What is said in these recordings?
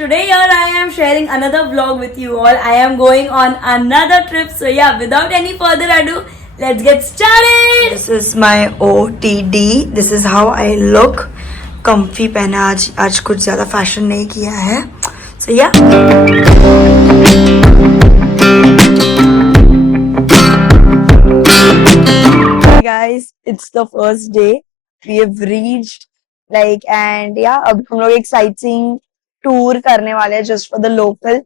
today here I am sharing another vlog with you all. I am going on another trip. So yeah, without any further ado, let's get started. This is my OTD. This is how I look. Comfy पहना आज कुछ ज़्यादा fashion नहीं किया है. So yeah. Hey guys, it's the first day. We have reached and yeah, अब हम लोग एक sightseeing tour करने वाले हैं just for the local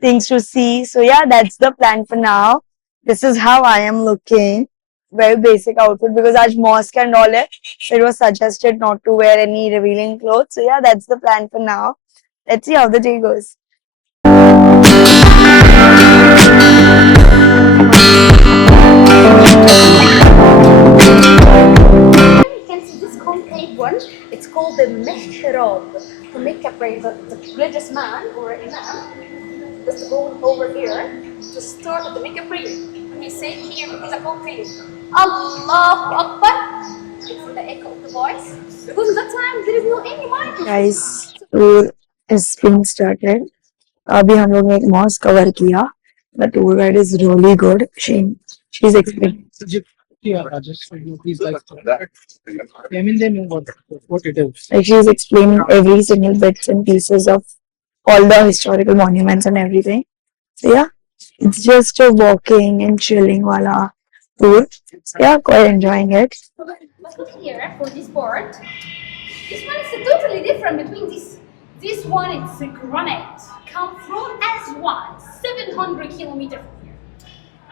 things to see. So yeah, that's the plan for now. This is how I am looking. Very basic outfit because आज mosque and all है. It was suggested not to wear any revealing clothes. So yeah, that's the plan for now. Let's see how the day goes. One, it's called the mihrab, to make a prayer. The religious man or imam just go over here to start to make a prayer. When you say here, it's a called prayer. Allahu Akbar. It's the echo of the voice. Because at that time there is no any microphone. Guys, tour is being started. अभी हम लोग ने एक mosque cover किया. The tour guide is really good. She's explaining. Yeah, just for you, please like that. I mean, they know what it is. Like she's explaining every single bits and pieces of all the historical monuments and everything. So yeah, it's just a walking and chilling wala tour. Yeah, quite enjoying it. But look here for this board. This one is totally different between this. This one it's a granite. Come from Aswan, 700 kilometers from here.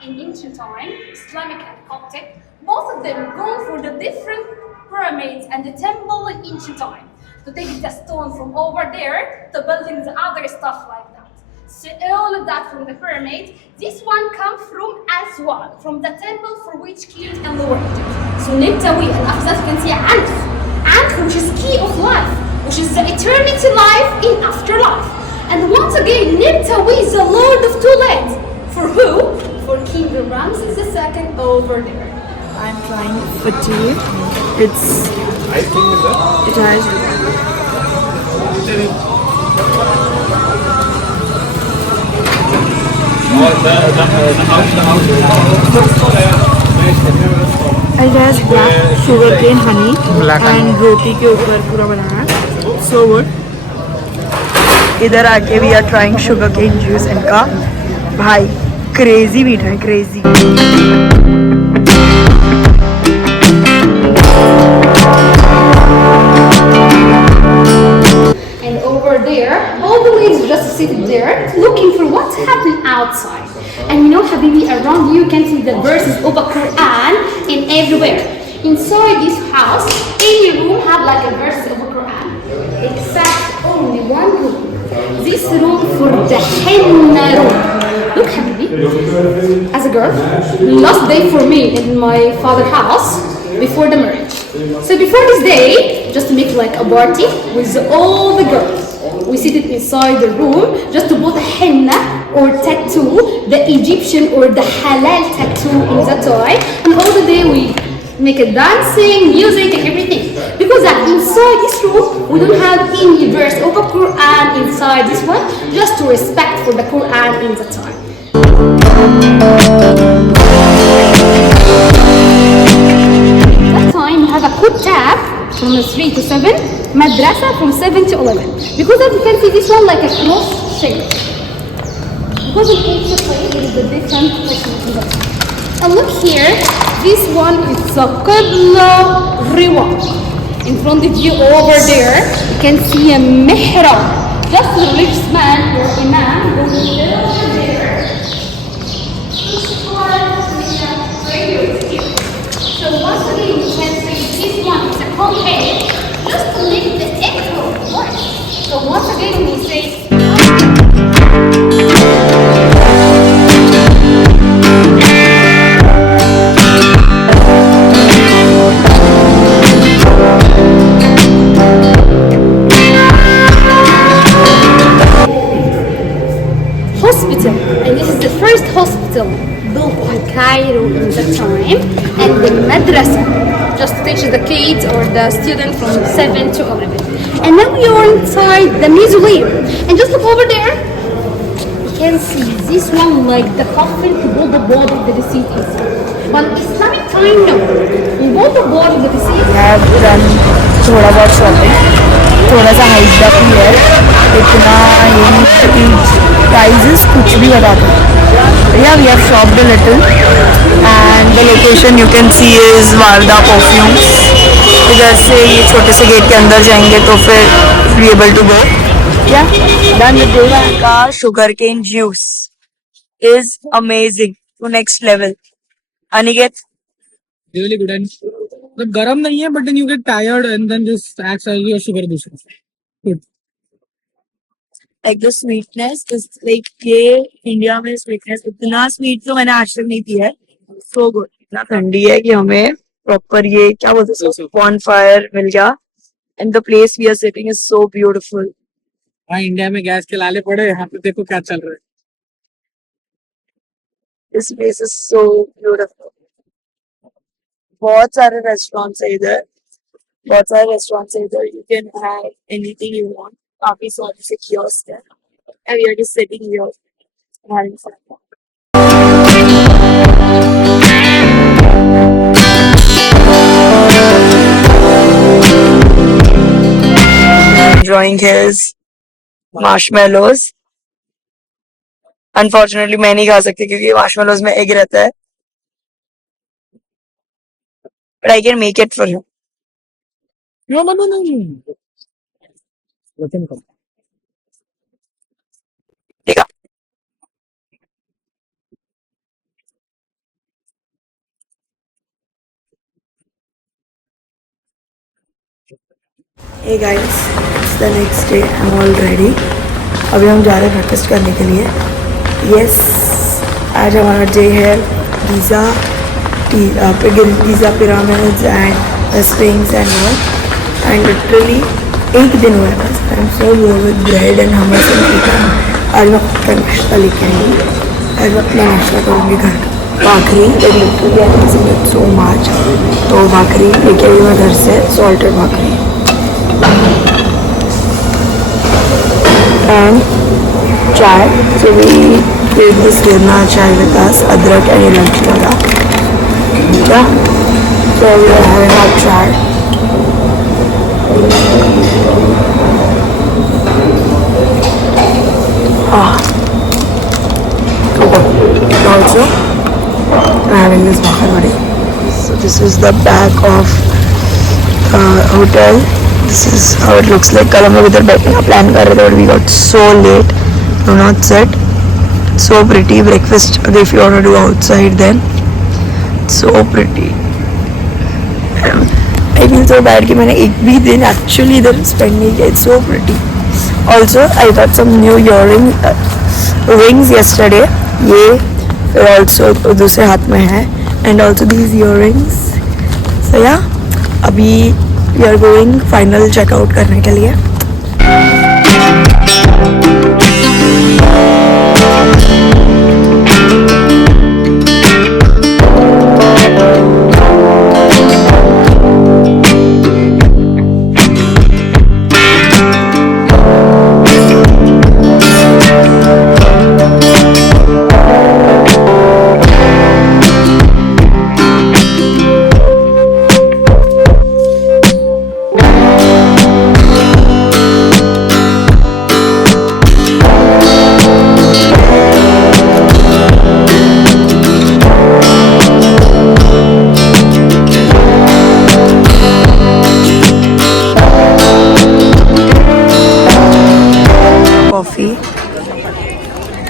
In ancient time, Islamic and Coptic, both of them gone for the different pyramids and the temple in ancient time to take the stone from over there to building the other stuff like that. So all of that from the pyramid. This one comes from Aswan, from the temple for which killed in Lower Egypt. So Nibtawi, and after that you can see Ankh, which is key of life, which is the eternity life in afterlife. And once again, Nibtawi is the lord of two lands. For who? For King Ramses II over there. I'm trying fatigue. It has. It has black sugarcane honey and roti के ऊपर पूरा बनाया. So good. इधर आके we are trying sugarcane juice इनका. भाई crazy मीठा है, crazy. And over there, all the ladies just sitting there looking for what's happening outside. And you know, Habibi, around you can see the verses of the Quran in everywhere. Inside this house, any room have like a verse of the Quran, except only one room. This room for the henna room. Look, Habibi, as a girl, last day for me in my father's house before the marriage. So before this day, just to make like a party with all the girls. We sit inside the room just to put a henna or tattoo, the Egyptian or the halal tattoo in the toy. And all the day we make a dancing, music and everything. Because inside this room, we don't have any verse of the Quran inside this one, just to respect for the Quran in the time. That time you have a kutab from 3 to 7, madrasa from 7 to 11. Because as you can see this one like a cross shape. Because in each place there is a different technique. And look here, this one is a Qibla Riwaq. In front of you over there, you can see a mihrab. Just a religious man or imam goes over there. So once again, you can see this one is a concave, just to make the echo work. So once again, we say. Hospital, and this is the first hospital built in Cairo in the time, and the madrasa, just to teach the kids or the students from 7 to 11. And now we are inside the mausoleum. And just look over there. You can see this one like the coffin to hold the body of the deceased inside. But Islamic time, no. You hold the body of the deceased. We have done थोड़ा बहुत shopping, थोड़ा सा height up ही है, इतना ये नहीं prices कुछ भी बताते हैं. Yeah, we have shopped a little and the location you can see is Varda perfumes. इधर से ये छोटे से गेट के अंदर जाएंगे तो फिर be able to go. Yeah, done with Deva का sugarcane juice is amazing to next level. Aniket, Really good and मतलब गरम नहीं है but then you get tired and then just acts as your sugar booster. Good. like the sweetness is like ये India में sweetness इतना sweet तो मैंने आज तक नहीं पिया है. So good. इतना ठंडी है कि हमें proper ये क्या बोलते हैं bonfire मिल गया and the place we are sitting is so beautiful. हाँ इंडिया में गैस के लाले पड़े, यहाँ पे देखो क्या चल रहा है. This place is so beautiful. बहुत सारे restaurants है इधर, बहुत सारे restaurants है इधर. You can have anything you want. काफी सारे से kiosk है and we are just sitting here and having fun. Enjoying his marshmallows. Unfortunately मैं नहीं खा सकती क्योंकि marshmallows में egg रहता है. But I can make it for him. No. Let him come. ठीक है. Hey guys, it's the next day. I'm all ready. अभी हम जा रहे हैं ब्रेकफास्ट करने के लिए. Yes, आज हमारा डे है Giza pyramids and the springs and all. And literally एक दिन हुआ है बस. I'm so bored with bread and hummus and chicken. आज मैं खुद का नाश्ता लेके आई हूँ. आज मैं अपना नाश्ता करूँगी घर का. Bhakri literally I missing it so much. तो भाकरी लेके आई मैं घर से, salted bhakri. And chai. So we did this Girna chai with us, adrak and elaichi wala. Yeah. So we are having our chai. Also, I'm having this bhakar vadi. So this is the back of the hotel. This is how it looks like. कल हम लोग इधर बैठने का plan कर रहे थे but we got so late. Do not sit. So pretty breakfast. If you want to do outside then so pretty. I feel so bad कि मैंने एक भी दिन actually इधर spend नहीं किया. It's so pretty. Also I got some new rings yesterday. ये फिर also दूसरे हाथ में है and also these earrings. So yeah, अभी we are going final checkout करने के लिए.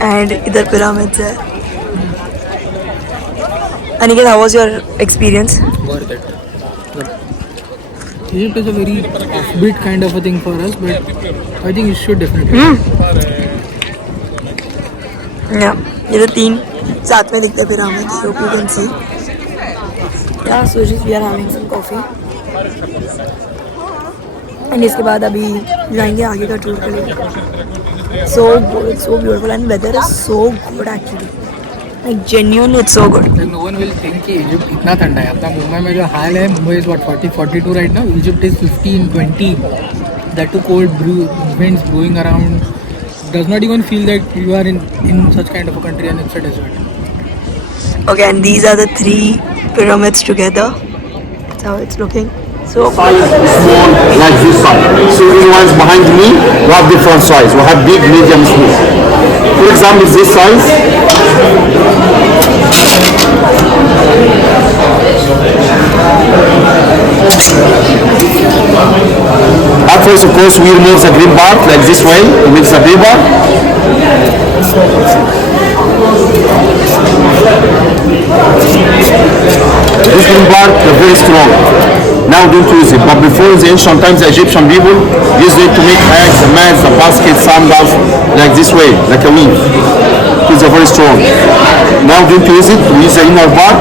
And इधर pyramids है. Aniket, how was your experience? Worth it. Egypt is a very offbeat kind of a thing for us, but I think you should definitely. Yeah, ये तो 3 साथ में दिखते हैं pyramids. So you can see. Yeah, so just we are having some coffee. And इसके बाद अभी जाएंगे आगे का टूर के लिए. So good, so beautiful and weather is so good actually. Like genuinely, it's so good. Then no one will think कि Egypt इतना ठंडा है. अपना मुंबई में जो हाल है, Mumbai is what 40, 42 right now. Egypt is 15, 20. That too cold winds blowing around. Does not even feel that you are in such kind of a country and it's a desert. Okay, and these are the 3 pyramids together. That's how it's looking. So Size small like this size. So the ones behind me, we have different size. We have big, medium, small. For example, this size. At first, of course, we remove the green part like this way to mix the paper. This green part is very strong. Now don't use it. But before the ancient times, the Egyptian people used it to make bags, the mats, the baskets, sandals, like this way, like a weave. It's very strong. Now don't use it. We use the inner part.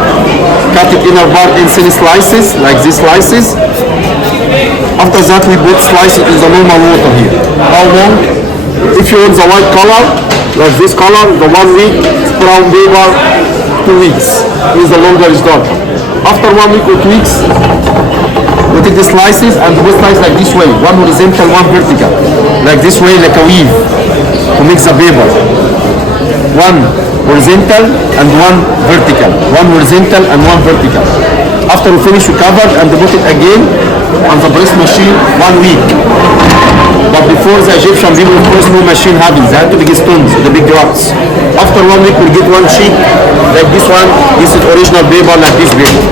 Cut the inner part in thin slices, like these slices. After that, we put slices in the normal water here. How long? If you want the white color, like this color, the 1 week, brown paper, 2 weeks. Is the longer it's done. After 1 week or 2 weeks, we take the slices and we slice like this way. One horizontal, one vertical. Like this way, like a weave. To mix the paper. One horizontal and one vertical. One horizontal and one vertical. After we finish, we cover and put it again on the press machine 1 week. But before the Egyptian people, of course, no machine having. They had to big stones, the big rocks. After 1 week, we get one sheet like this one. This is original paper, like this paper.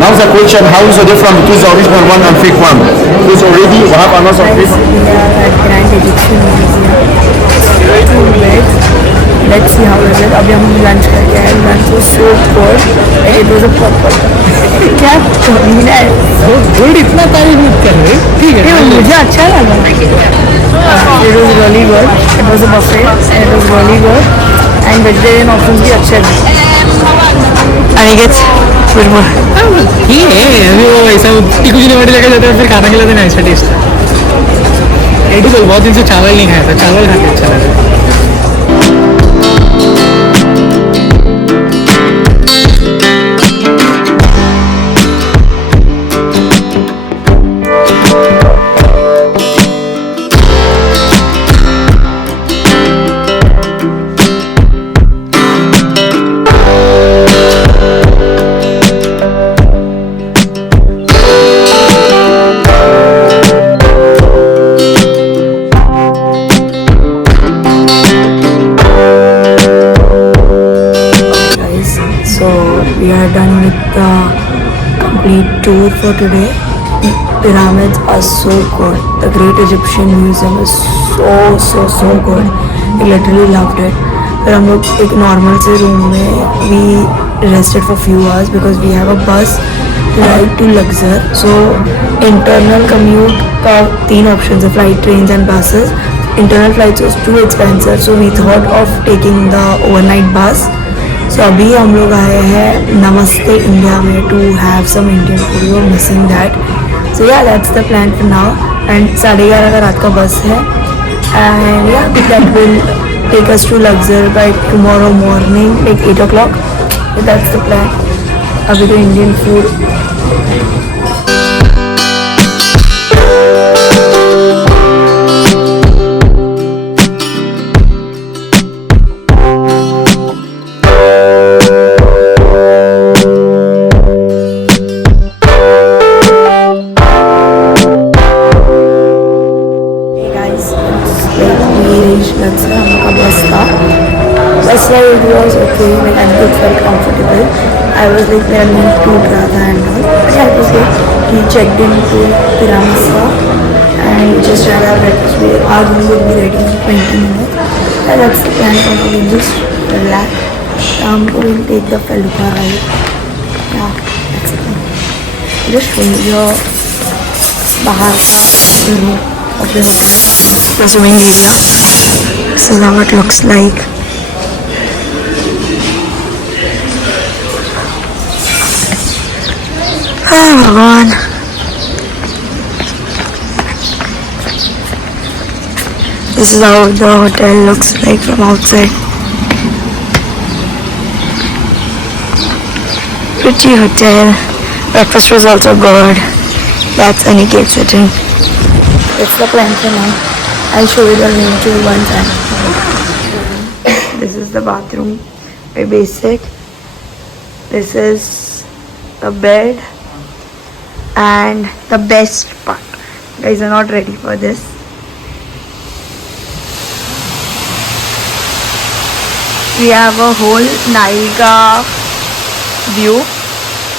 Now the question, how is the difference between the original one and fake one? Because already we have another paper. we are at Grand Egyptian Museum. 2 beds. Let's see how is it. अभी हम lunch करके आए. Lunch was so good. It was a proper. क्या मीना है? Good इतना तारीफ मत कर रहे. ठीक है. नहीं, मुझे अच्छा लगा. It was really good. It was a buffet and it was really good. And vegetarian options भी अच्छे थे. अनिकेत, कुछ बोल. ठीक है. अभी वो ऐसा कुछ नहीं वाटी लेकर जाते हैं फिर खाना खिलाते ना ऐसा टेस्ट है. एडी तो बहुत दिन से चावल नहीं खाया था. चावल खा के अच्छा लगा. We are done with the complete tour for today. The pyramids are so good. The Great Egyptian Museum is so good. I literally loved it. फिर हम लोग एक नॉर्मल से रूम में we rested for few hours because we have a bus ride to Luxor. So internal commute का 3 options है, flight, trains and buses. Internal flights was too expensive, so we thought of taking the overnight bus. So अभी हम लोग आए हैं नमस्ते India में to have some Indian food. We were missing that. So yeah, that's the plan for now. And 11:30 का रात का बस है. And yeah, that will take us to Luxor by tomorrow morning, like 8 o'clock. So that's the plan. अभी तो Indian food. It was okay, like I felt comfortable. I was like there need to Radha and all. But yeah, it was good. We checked into Piramisa and we just had our breakfast. Our room will be ready in 20 minutes. And that's the plan for now. We'll just relax. We'll take the Felucca ride. Yeah, that's the plan. Just show you bahar ka room of the hotel. The swimming area. This is how it looks like. Oh भगवान. This is how the hotel looks like from outside. Pretty hotel. Breakfast was also good. That's Aniket sitting. It's the plan for now. I'll show you the room tour one time. This is the bathroom. Very basic. This is the bed. And the best part. You guys are not ready for this. We have a whole Nile का view.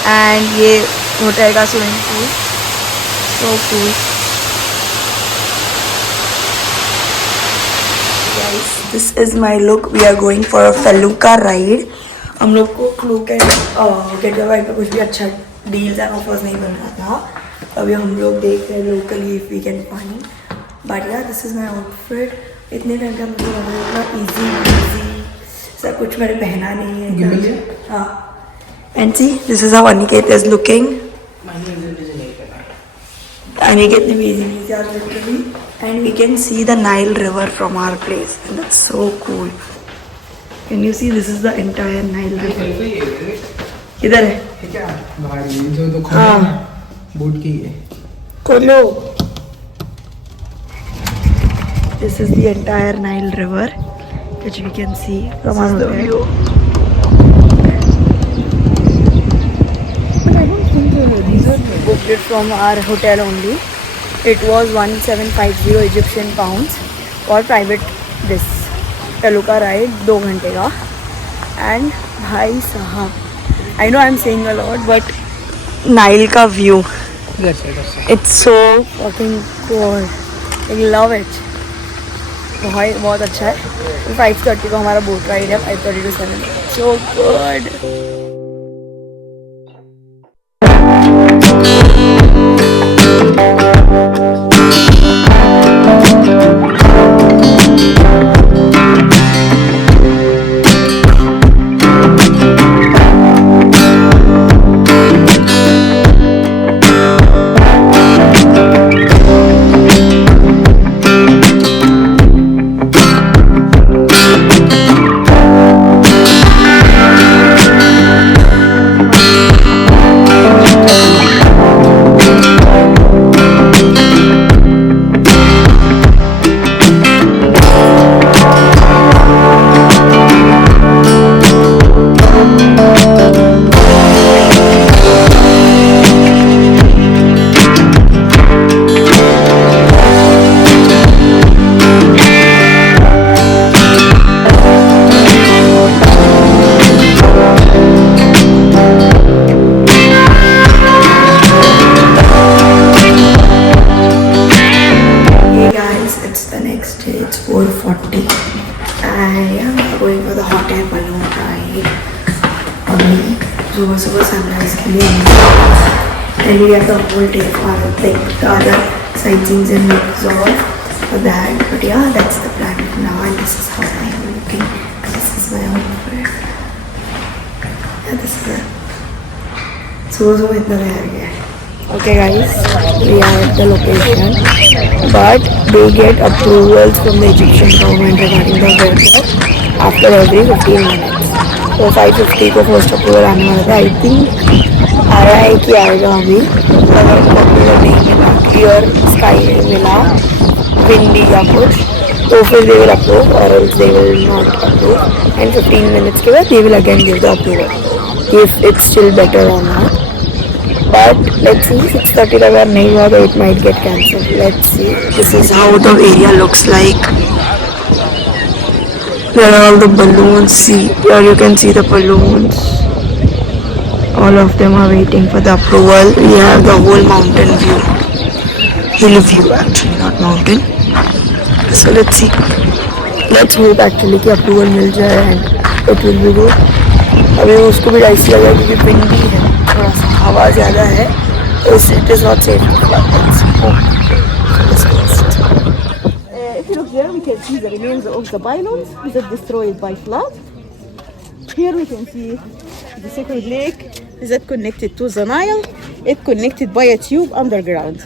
And ये hotel का swimming pool. So cool. Guys, this is my look. We are going for a Felucca ride. हम लोग को Klook and Get Your Ride पे कुछ भी अच्छा deals and offers नहीं बन रहा था. अभी हम लोग देख रहे हैं locally if we can find. But yeah, this is my outfit. इतने टाइम का मुझे लग रहा है easy सब कुछ मैंने पहना नहीं है. हाँ. And see, this is how Aniket is looking. Aniket ने भेजी नहीं थी आज literally. And we can see the Nile River from our place. And that's so cool. Can you see? This is the entire Nile River. किधर है? हाँ. Boat की है. खोलो. This is the entire Nile River, which we can see from our hotel. But I don't think these are booked it from our hotel only. It was 1750 Egyptian pounds for private this Felucca ride 2 घंटे का. And भाई साहब, I know I'm saying a lot, but Nile का view, it's so fucking cool. I love it. बहुत अच्छा है. 5:30 को हमारा बोट राइड है. 5:30 to 7. So good. सुबह सनराइज के लिए and we have the whole day for like the other sightseeing and resort for that. But yeah, that's the plan now, and this is how I am looking. This is my outfit. Yeah, this is it. So इतना तैयार किया है. Okay guys, we are at the location, but they get approvals from the Egyptian government regarding the weather after every 15 minutes. तो 5:50 को first approval आने वाला था. I think आया है कि आएगा अभी. अगर अप्रूवल नहीं मिला, क्लियर स्काई नहीं मिला, विंडी या कुछ, तो फिर दे विल अप्रूव और else they will not approve. And 15 minutes के बाद they will again give the approval if it's still better और नॉट. But let's see, 6:30 अगर नहीं हुआ तो it might get cancelled. Let's see. This is how the area looks like. There are all the balloons. See, here you can see the balloons. All of them are waiting for the approval. We have the whole mountain view. Hill view actually, not mountain. So let's see. Let's hope actually कि approval मिल जाए and it will be good. अभी उसको भी dice लगा क्योंकि windy है, थोड़ा सा हवा ज़्यादा है, तो it is not safe. Let's hope. If you look there, we can see the remains of the pylons that destroyed by flood. Here we can see the sacred lake that connected to the Nile. It connected by a tube underground.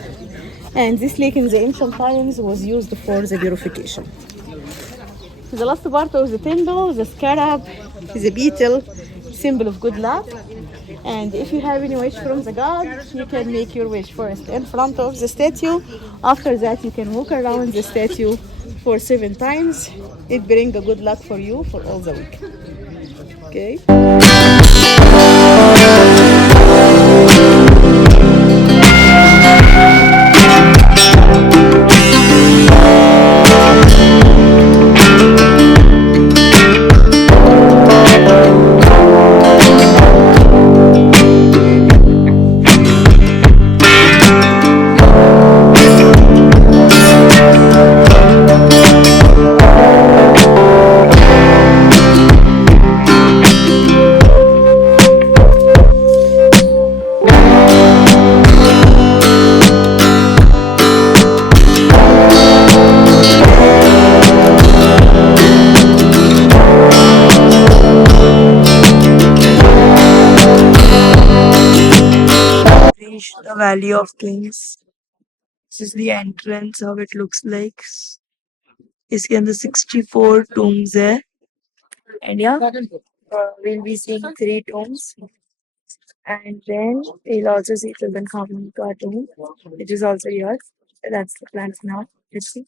And this lake in the ancient times was used for the purification. The last part of the temple, the scarab, is a beetle, symbol of good luck. And if you have any wish from the god, you can make your wish first in front of the statue. After that, you can walk around the statue for 7 times. It brings a good luck for you for all the week. Okay. Reached the Valley of Kings. This is the entrance, how it looks like. इसके अंदर 64 tombs है. And yeah, we'll be seeing 3 tombs. And then we'll also see Tutankhamun ka tomb, which is also yours. That's the plan for now. Let's see.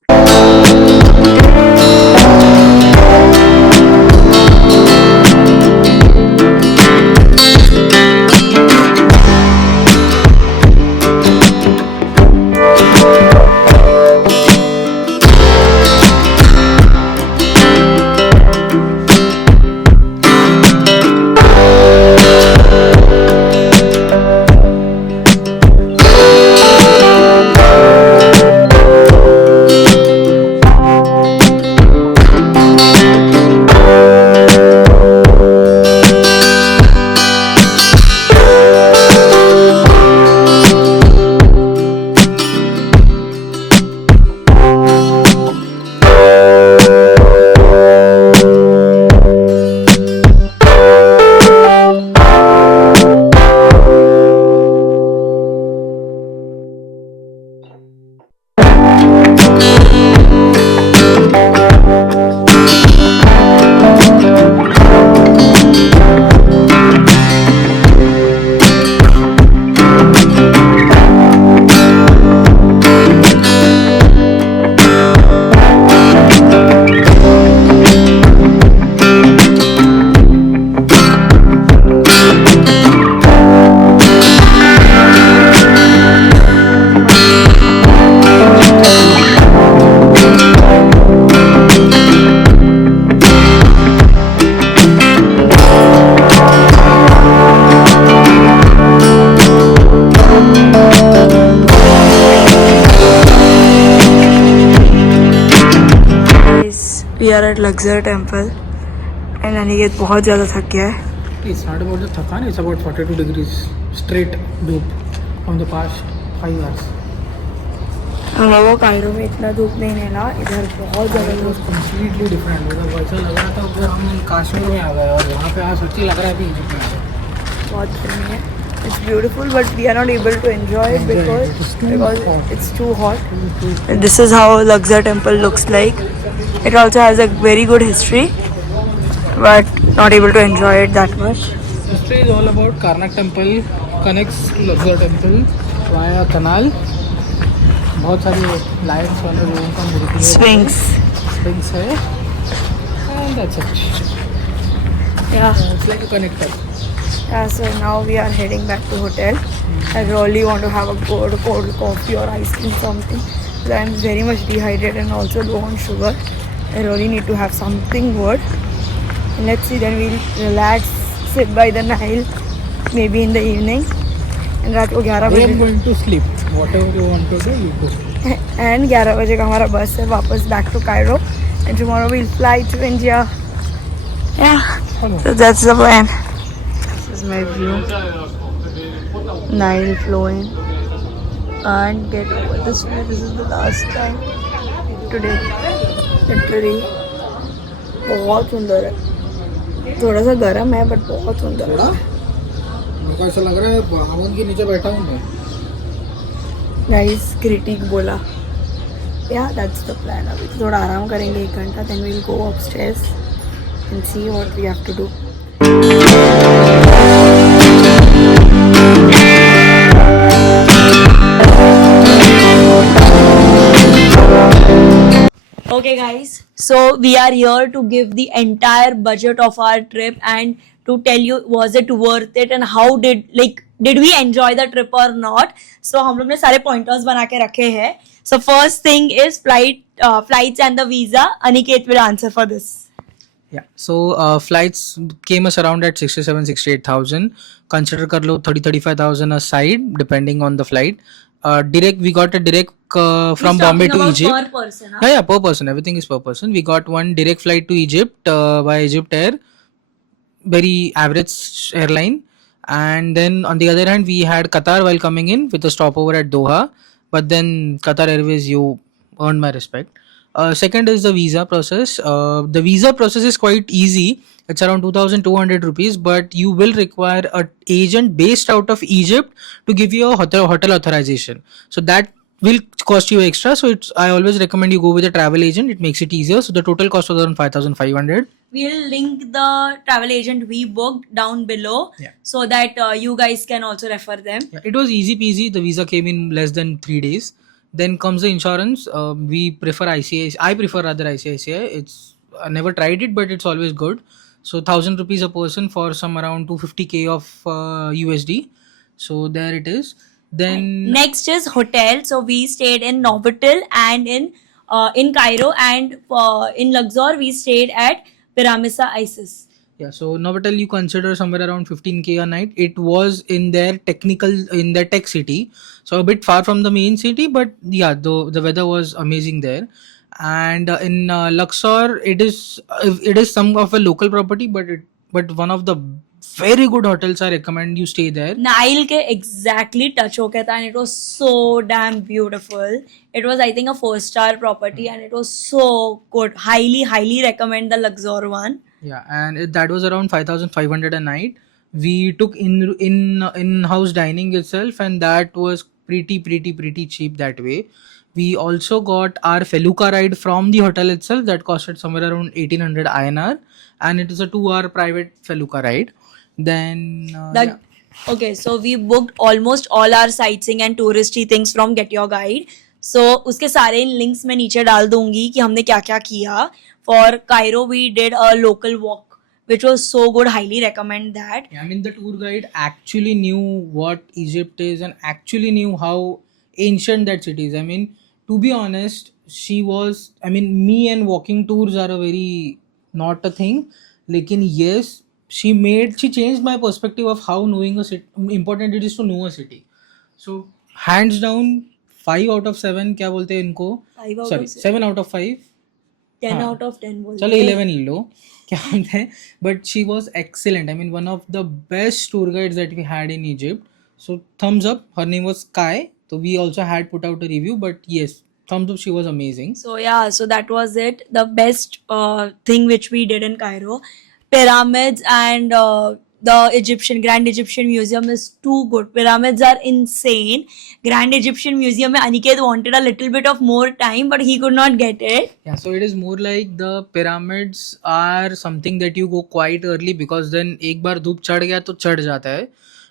We are at Luxor Temple and Aniket बहुत ज़्यादा थक गया है. It's not about the thakan, it's about 42 degrees straight धूप from the past 5 hours. हम लोगों को Cairo में इतना धूप नहीं है ना, इधर बहुत ज़्यादा It was धूप. completely different. मतलब वैसा लग रहा था कि हम कश्मीर में आ गए और वहाँ पे आज सच्ची लग रहा है कि इजिप्ट में आ गए. बहुत गर्मी है. It's beautiful, but we are not able to enjoy it because it's too hot. And this is how Luxor Temple looks like. It also has a very good history, but not able to enjoy it that much. History is all about Karnak Temple connects to Luxor Temple via canal. बहुत सारी lights वाले लोगों का मूर्ति है. Sphinx है. And that's it. Yeah. It's like a connector. Yeah, so now we are heading back to hotel. I really want to have a cold coffee or ice cream something. But I'm very much dehydrated and also low on sugar. I really need to have something good. And let's see, then we'll relax, sit by the Nile, maybe in the evening. And रात को 11 I am बजे going to sleep. Whatever you want to do, you do. and 11 बजे का हमारा बस है वापस back to Cairo. And tomorrow we'll fly to India. Yeah, so that's the plan. This is my view. Nile flowing. Can't get over this way. This is the last time today. Literally. बहुत सुंदर है. थोड़ा सा गर्म है but बहुत सुंदर है. मेरे को ऐसा लग रहा है हवन के नीचे बैठा हूँ मैं. Guys, critic बोला. Yeah, that's the plan. अभी थोड़ा आराम करेंगे 1 घंटा, then we'll go upstairs and see what we have to do. Okay, guys. So we are here to give the entire budget of our trip and to tell you was it worth it and how did we enjoy the trip or not. So हम लोग ने सारे pointers बना के रखे हैं. So first thing is flights and the visa. Aniket will answer for this. Yeah. So flights came us around at 67-68,000. Consider kar lo 30-35,000 a side depending on the flight. We got a direct from Bombay to Egypt. Per person. Huh? Yeah, per person. Everything is per person. We got one direct flight to Egypt by Egypt Air, very average airline. And then on the other hand, we had Qatar while coming in with a stopover at Doha. But then Qatar Airways, you earned my respect. Second is the visa process. The visa process is quite easy. It's around 2,200 rupees, but you will require an agent based out of Egypt to give you a hotel authorization. So that will cost you extra. So I always recommend you go with a travel agent. It makes it easier. So the total cost was around 5,500. We'll link the travel agent we booked down below, Yeah. so that you guys can also refer them. Yeah, it was easy peasy. The visa came in less than 3 days. Then comes the insurance. We prefer ICICI. I prefer rather ICICI. I never tried it, but it's always good. So 1,000 rupees a person for some around 250k of USD. So there it is. Then Next is hotel. So we stayed in Novotel and in Cairo, and in Luxor we stayed at Pyramisa Isis. yeah, so Novotel you consider somewhere around 15k a night. It was in their tech city, so a bit far from the main city, but yeah, the weather was amazing there. And in Luxor, it is some of a local property, but one of the very good hotels. I recommend you stay there. Nile ke exactly touch ho gaya tha, and it was so damn beautiful. It was, I think, a 4-star property, and it was so good. Highly recommend the Luxor one. Yeah, and that was around 5,500 a night. We took in-house dining itself, and that was pretty cheap that way. We also got our Felucca ride from the hotel itself that costed somewhere around 1,800 INR, and it is a 2-hour private Felucca ride. Then The Okay, so we booked almost all our sightseeing and touristy things from Get Your Guide. So उसके सारे links मैं नीचे डाल दूंगी कि हमने क्या क्या किया. For Cairo we did a local walk, which was so good. Highly recommend that. Yeah, I mean, the tour guide actually knew what Egypt is and actually knew how ancient that city is. I mean, to be honest, me and walking tours are a very not a thing. Lekin yes, she changed my perspective of how knowing a city, important it is to know a city. So, hands down, 5 out of 7, क्या बोलते हैं इनको? 5 out Sorry, of 7. 7 out of 5. 10 हाँ. out of 10 बोलते चलो हैं. 11 ले लो क्या बोलते हैं, but she was excellent. I mean, one of the best tour guides that we had in Egypt. So thumbs up. Her name was Kai. So we also had put out a review, but yes, thumbs up. She was amazing. So yeah, so that was it. The best thing which we did in Cairo. Pyramids and the Grand Egyptian Museum is too good. Pyramids are insane. Grand Egyptian Museum में Aniket wanted a little bit of more time, but he could not get it. Yeah, so it is more like the pyramids are something that you go quite early because then एक बार धूप चढ़ गया तो चढ़ जाता है.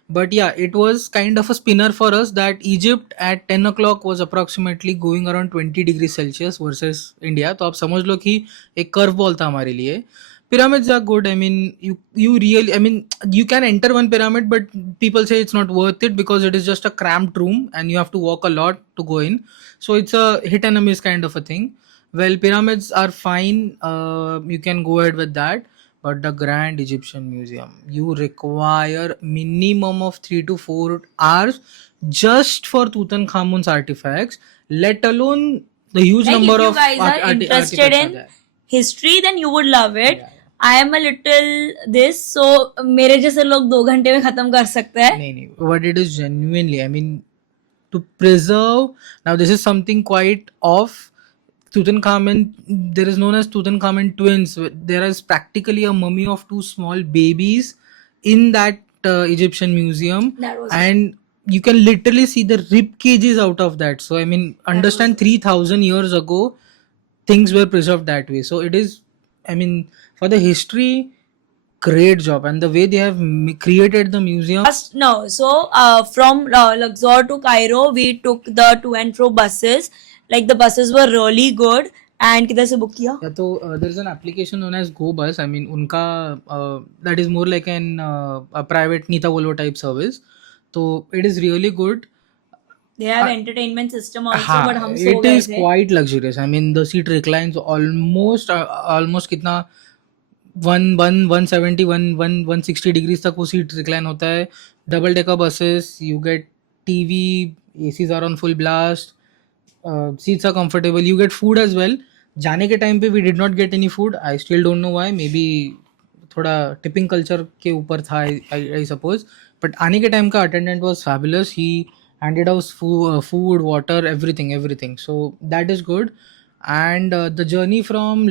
But yeah, it was kind of a spinner for us that Egypt at 10 o'clock was approximately going around 20 degrees Celsius versus India. तो आप समझ लो कि एक curve ball था हमारे लिए. Pyramids are good. I mean, you can enter one pyramid, but people say it's not worth it because it is just a cramped room and you have to walk a lot to go in. So it's a hit and a miss kind of a thing. Well, pyramids are fine. You can go ahead with that. But the Grand Egyptian Museum, you require minimum of 3 to 4 hours just for Tutankhamun's artifacts, let alone the huge Like, number if you of guys are interested artifacts are in there. history, then you would love it. Yeah. I am a little this, so मेरे जैसे लोग 2 घंटे में खत्म कर सकते हैं. नहीं, but it is genuinely, I mean, to preserve. Now this is something quite off. Tutankhamun, there is known as Tutankhamun twins. There is practically a mummy of 2 small babies in that Egyptian museum, That was and you can literally see the rib cages out of that. So I mean, understand 3,000 years ago things were preserved that way. So it is, I mean, for the history, great job. And the way they have created the museum. No, so from Luxor to Cairo, we took the to and fro buses. Like the buses were really good. And किधर से book किया? Yeah, so there is an application known as GoBus. I mean, unka that is more like an a private Nita Volvo type service. So it is really good. They have entertainment system also, हाँ, but हम सो it गए is थे. quite luxurious. I mean, the seat reclines almost कितना 170 160 degrees तक वो seat recline होता है. Double decker buses, you get TV, ACs are on full blast, seats are comfortable, you get food as well. जाने के time पे we did not get any food. I still don't know why. Maybe थोड़ा tipping culture के ऊपर था, I suppose. But आने के time का attendant was fabulous. He handed us food, water, everything. So that is good. And the journey from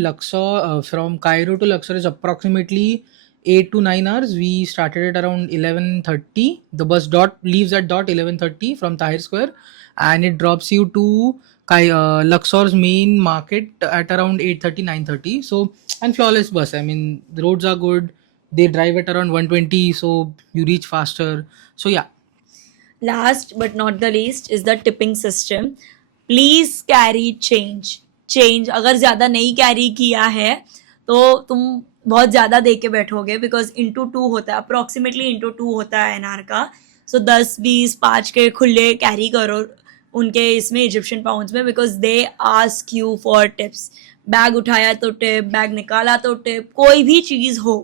from Cairo to Luxor is approximately 8 to 9 hours. We started at around 11:30. The bus leaves at 11:30 from Tahir Square, and it drops you to Luxor's main market at around 8:30 9:30. So, and flawless bus. I mean, the roads are good. They drive at around 120, so you reach faster. So yeah. Last but not the least is the tipping system. Please carry change. अगर ज्यादा नहीं carry किया है तो तुम बहुत ज्यादा दे के बैठोगे, बिकॉज इंटू 2 होता है, अप्रोक्सीमेटली इंटू 2 होता है एनआर का. सो 10 20 5 के खुले कैरी करो उनके इसमें इजिप्शियन पाउंड्स में, because they ask you for tips. Bag उठाया तो टिप, बैग निकाला तो टिप, कोई भी चीज हो.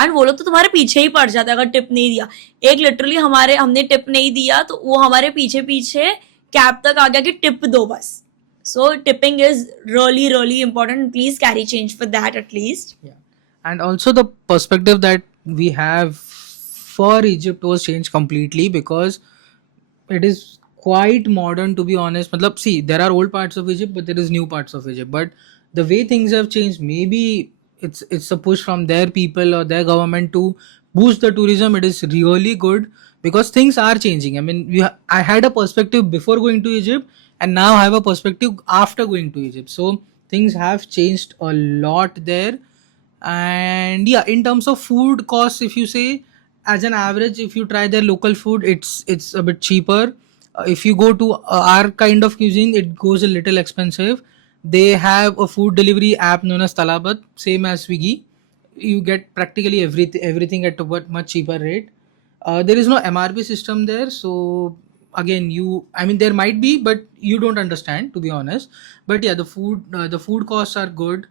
एंड वो लोग तो तुम्हारे पीछे ही पड़ जाता है अगर टिप नहीं दिया. एक लिटरली हमने टिप नहीं दिया तो वो हमारे पीछे पीछे कैब तक आ गया कि टिप दो बस. So tipping is really important. Please carry change for that at least. Yeah. And also the perspective that we have for Egypt was changed completely, because it is quite modern, to be honest. Matlab, see, there are old parts of Egypt, but there is new parts of Egypt. But the way things have changed, maybe it's a push from their people or their government to boost the tourism. It is really good because things are changing. I mean, I had a perspective before going to Egypt, and now I have a perspective after going to Egypt. So things have changed a lot there. And yeah, in terms of food costs, if you say as an average, if you try their local food, it's a bit cheaper. If you go to our kind of cuisine, it goes a little expensive. They have a food delivery app known as Talabat, same as Swiggy. You get practically everything at a much cheaper rate. There is no MRP system there, so again, there might be, but you don't understand, to be honest. But yeah, the food costs are good.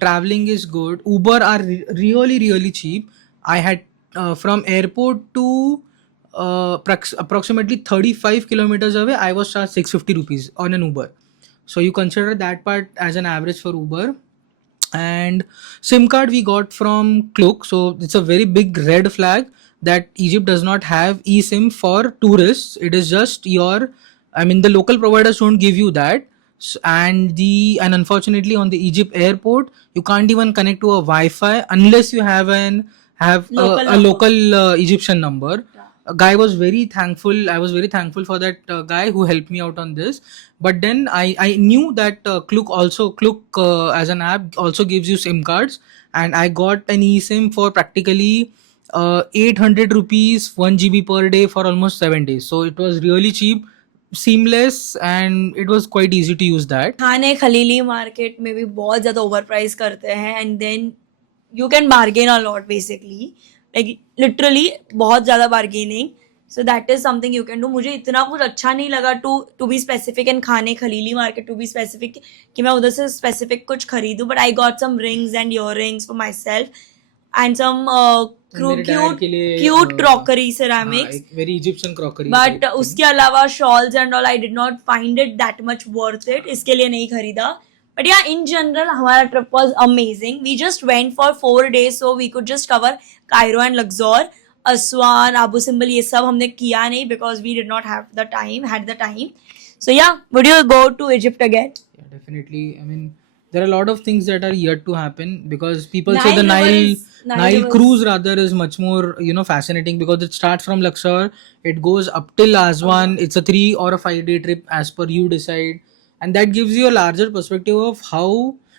Traveling is good. Uber are really cheap. I had from airport to approximately 35 kilometers away, I was charged 650 rupees on an Uber. So you consider that part as an average for Uber. And SIM card we got from Klook. So it's a very big red flag that Egypt does not have eSIM for tourists. It is just the local providers don't give you that. And unfortunately on the Egypt airport, you can't even connect to a Wi-Fi unless you have a local Egyptian number. A guy was very thankful. I was very thankful for that guy who helped me out on this. But then I knew that Klook as an app also gives you SIM cards, and I got an eSIM for practically 800 rupees 1 GB per day for almost 7 days. So it was really cheap, seamless, and it was quite easy to use that. Khan el Khalili market में भी बहुत ज्यादा over price करते हैं, and then you can bargain a lot basically, like literally बहुत ज्यादा bargaining. So that is something you can do. मुझे इतना कुछ अच्छा नहीं लगा to be specific in Khan el Khalili market, to be specific कि मैं उधर से स्पेसिफिक कुछ खरीदूं. But I got some rings and earrings for my सेल्फ and some cute crockery ceramics, very Egyptian crockery. But उसके अलावा shawls and all, I did not find it that much worth it. इसके लिए नहीं खरीदा. But yeah, in general, हमारा trip was amazing. We just went for 4 days, so we could just cover Cairo and Luxor. Aswan, Abu Simbel, ये सब हमने किया नहीं because we did not have the time. So yeah, would you go to Egypt again? Yeah, definitely. I mean, there are a lot of things that are yet to happen, because people say Nile the River Nile is- Nile Nile River is- cruise rather is much more, you know, fascinating, because it starts from Luxor, it goes up till Aswan. It's a 3 or a 5 day trip as per you decide, and that gives you a larger perspective of how.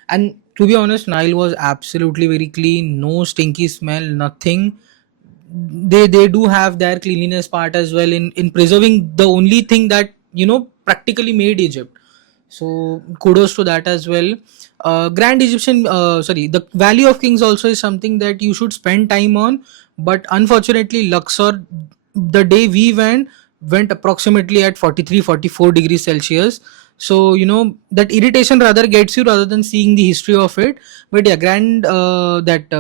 And to be honest, Nile was absolutely very clean, no stinky smell, nothing. They do have their cleanliness part as well in preserving the only thing that, you know, practically made Egypt. So kudos to that as well. Grand Egyptian, sorry, the Valley of Kings also is something that you should spend time on. But unfortunately, Luxor, the day we went approximately at 43-44 degrees Celsius. So you know that irritation rather gets you rather than seeing the history of it. But yeah, grand that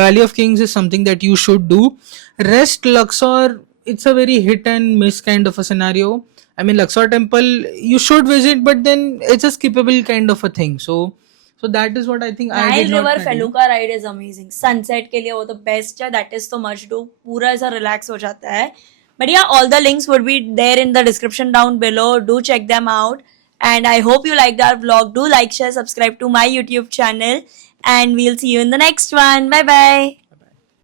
Valley of Kings is something that you should do. Rest Luxor, it's a very hit and miss kind of a scenario. I mean, Luxor Temple you should visit, but then it's a skippable kind of a thing. So that is what I think I did Nile not river try. Felucca ride is amazing, sunset के लिए वो तो best है, that is too much do, पूरा ऐसा relax हो जाता है. But yeah all the links would be there in the description down below, do check them out. And I hope you liked our vlog. Do like, share, subscribe to my YouTube channel, and we'll see you in the next one. Bye bye.